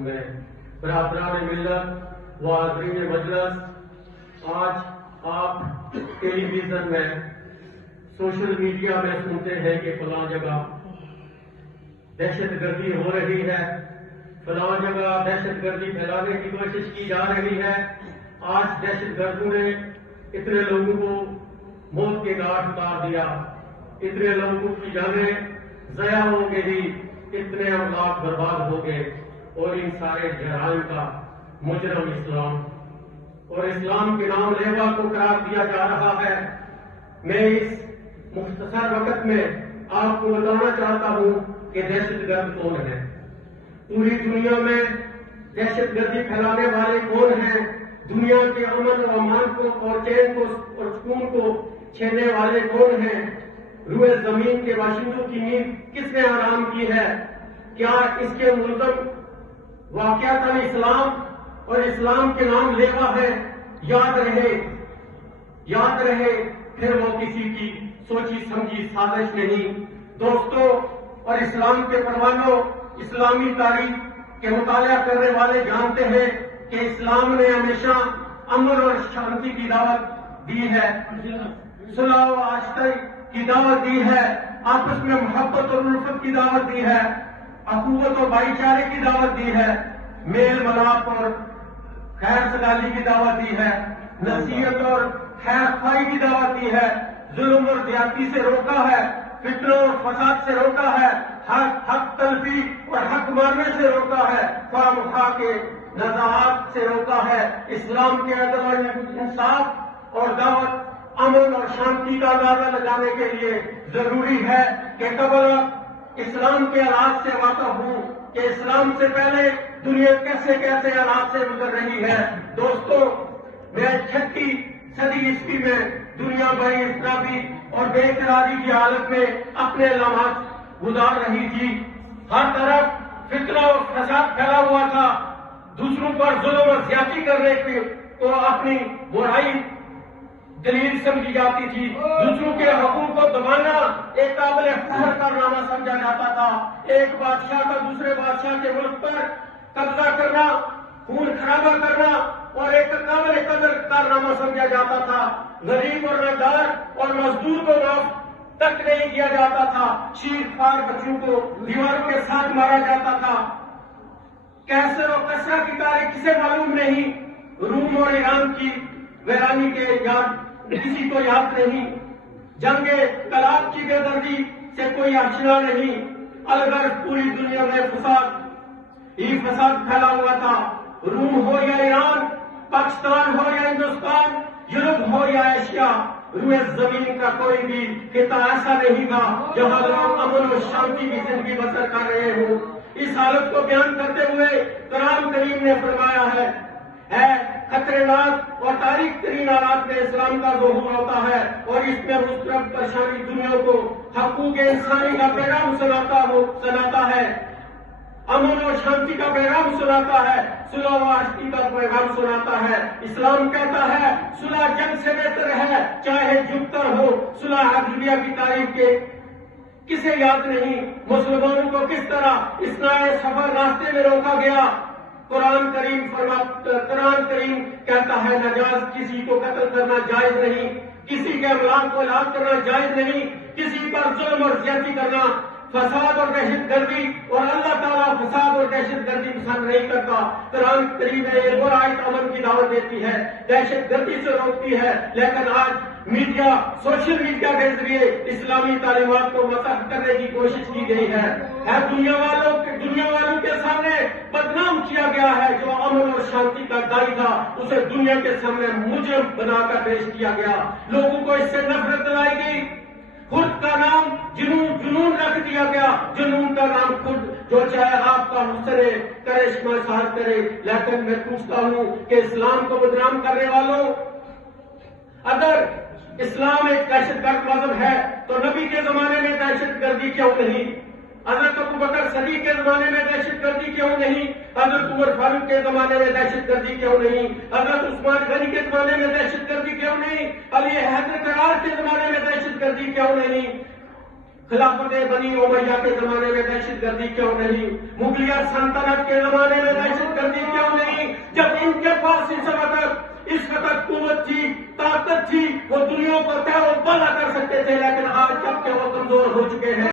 گفتگو میں برادران ملت و حاضرین مجلس، آج آپ ٹیلی ویژن میں سوشل میڈیا میں سنتے ہیں کہ فلاں جگہ دہشت گردی ہو رہی ہے، فلاں جگہ دہشت گردی پھیلانے کی کوشش کی جا رہی ہے۔ آج دہشت گردوں نے اتنے لوگوں کو موت کے گھاٹ اتار دیا، اتنے لوگوں کی جانیں ضائع ہو گئی، اتنے املاک برباد ہو گئے، اور ان سارے جرائم کا مجرم اسلام اور اسلام کے نام لیوا کو قرار دیا جا رہا ہے۔ میں اس مختصر وقت میں آپ کو بتانا چاہتا ہوں کہ دہشت گرد کون ہے، پوری دنیا میں دہشت گردی پھیلانے والے کون ہیں، دنیا کے امن و امان کو اور چین کو اور سکون کو چھیننے والے کون ہیں، روئے زمین کے باشندوں کی نیند کس نے حرام کی ہے، کیا اس کے ملزم واقعات اسلام اور اسلام کے نام لیوا ہے؟ یاد رہے پھر وہ کسی کی سوچی سمجھی سازش نہیں۔ دوستوں اور اسلام کے پروانوں، اسلامی تاریخ کے مطالعہ کرنے والے جانتے ہیں کہ اسلام نے ہمیشہ امن اور شانتی کی دعوت دی ہے، صلح و آشتی کی دعوت دی ہے، آپس میں محبت اور الفت کی دعوت دی ہے، اخوت اور بھائی چارے کی دعوت دی ہے، میل ملاپ اور خیر سگالی کی دعوت دی ہے، نصیحت اور خیر خواہی کی دعوت دی ہے، ظلم اور زیادتی سے روکا ہے، فتنوں اور فساد سے روکا ہے، حق تلفی اور حق مارنے سے روکا ہے، خواہ مخواہ کے نزاعات سے روکا ہے۔ اسلام کے عدل اور انصاف اور دعوت امن اور شانتی کا اندازہ لگانے کے لیے ضروری ہے کہ قبل اسلام کے حالات سے واقف ہوں کہ اسلام سے پہلے دنیا کیسے کیسے حالات سے گزر رہی ہے۔ دوستوں، میں 36 صدی عیسوی میں دنیا بڑی اضطرابی اور بے قراری کی حالت میں اپنے لمحات گزار رہی تھی، ہر طرف فتنہ اور فساد پھیلا ہوا تھا، دوسروں پر ظلم اور زیادتی کرنے کو اپنی برائی دلیل سمجھی جاتی تھی، دوسروں کے حقوق کو دبانا ایک قابل فخر کارنامہ سمجھا جاتا تھا، ایک بادشاہ کا دوسرے بادشاہ کے ملک پر قبضہ کرنا، خون خرابہ کرنا اور ایک قابل قدر کارنامہ سمجھا جاتا تھا، غریب اور نادار اور مزدور کو معاف تک نہیں کیا جاتا تھا، شیر خوار بچوں کو دیواروں کے ساتھ مارا جاتا تھا۔ کیسر اور کسرا کی تاریخ کسے معلوم نہیں، روم اور ایران کی ویرانی کے کسی کو یاد نہیں، جنگ کلاب کی بے دردی سے کوئی آشنا نہیں، الغرض پوری دنیا میں فساد ہی فساد پھیلا ہوا تھا، روم ہو یا ایران، پاکستان ہو یا ہندوستان، یورپ ہو یا ایشیا، روئے زمین کا کوئی بھی خطہ ایسا نہیں تھا جہاں لوگ امن و شانتی کی زندگی بسر کر رہے ہوں۔ اس حالت کو بیان کرتے ہوئے قرآن کریم نے فرمایا ہے خطرناک اور تاریخ ترین حالات میں اسلام کا ظہور ہوتا ہے اور اس میں مسترب پریشانی دنیا کو حقوق انسانی کا پیغام سناتا ہے، امن اور شانتی کا پیغام سناتا ہے، صلح و آشتی کا پیغام سناتا ہے۔ اسلام کہتا ہے صلح جنگ سے بہتر ہے چاہے جگ کر ہو۔ صلح حدیبیہ کی تاریخ کے کسے یاد نہیں، مسلمانوں کو کس طرح اثناء سفر راستے میں روکا گیا۔ قرآن کریم کہتا ہے ناجائز کسی کو قتل کرنا جائز نہیں، کسی کے املاک کو ہلاک کرنا جائز نہیں، کسی پر ظلم اور زیادتی کرنا، فساد اور دہشت گردی، اور اللہ تعالیٰ فساد اور دہشت گردی پسند نہیں کرتا۔ قرآن کریم میں ایک اور آیت امن کی دعوت دیتی ہے، دہشت گردی سے روکتی ہے، لیکن آج میڈیا، سوشل میڈیا کے ذریعے اسلامی تعلیمات کو مسخ کرنے کی کوشش کی گئی ہے۔ دنیا والوں کے سامنے بدنام کیا گیا ہے، جو امن اور شانتی کا داعی تھا اسے دنیا کے سامنے مجرم بنا کر پیش کیا گیا، لوگوں کو اس سے نفرت دلائی گئی، خود کا نام جنون رکھ دیا گیا، جنون کا نام خود جو چاہے آپ کا حسن کرشمہ ساز کرے۔ لیکن میں پوچھتا ہوں کہ اسلام کو بدنام کرنے والوں، اگر اسلام ایک دہشت گرد مذہب ہے تو نبی کے زمانے میں دہشت گردی کیوں نہیں؟ حضرت ابوبکر صدیق کے زمانے میں دہشت گردی کیوں نہیں؟ حضرت عمر فاروق کے زمانے میں دہشت گردی کیوں نہیں؟ حضرت عثمان غنی کے زمانے میں دہشت گردی کیوں نہیں؟ علی حیدر کرار کے زمانے میں دہشت گردی کیوں نہیں؟ خلافت بنی امیہ کے زمانے میں دہشت گردی کیوں نہیں؟ مغلیہ سلطنت کے زمانے میں دہشت گردی کیوں نہیں؟ جب ان کے پاس اس وقت قوت تھی، طاقت تھی، وہ دنیا کو تیر و بلا کر سکتے تھے، لیکن آج جب کہ وہ کمزور ہو چکے ہیں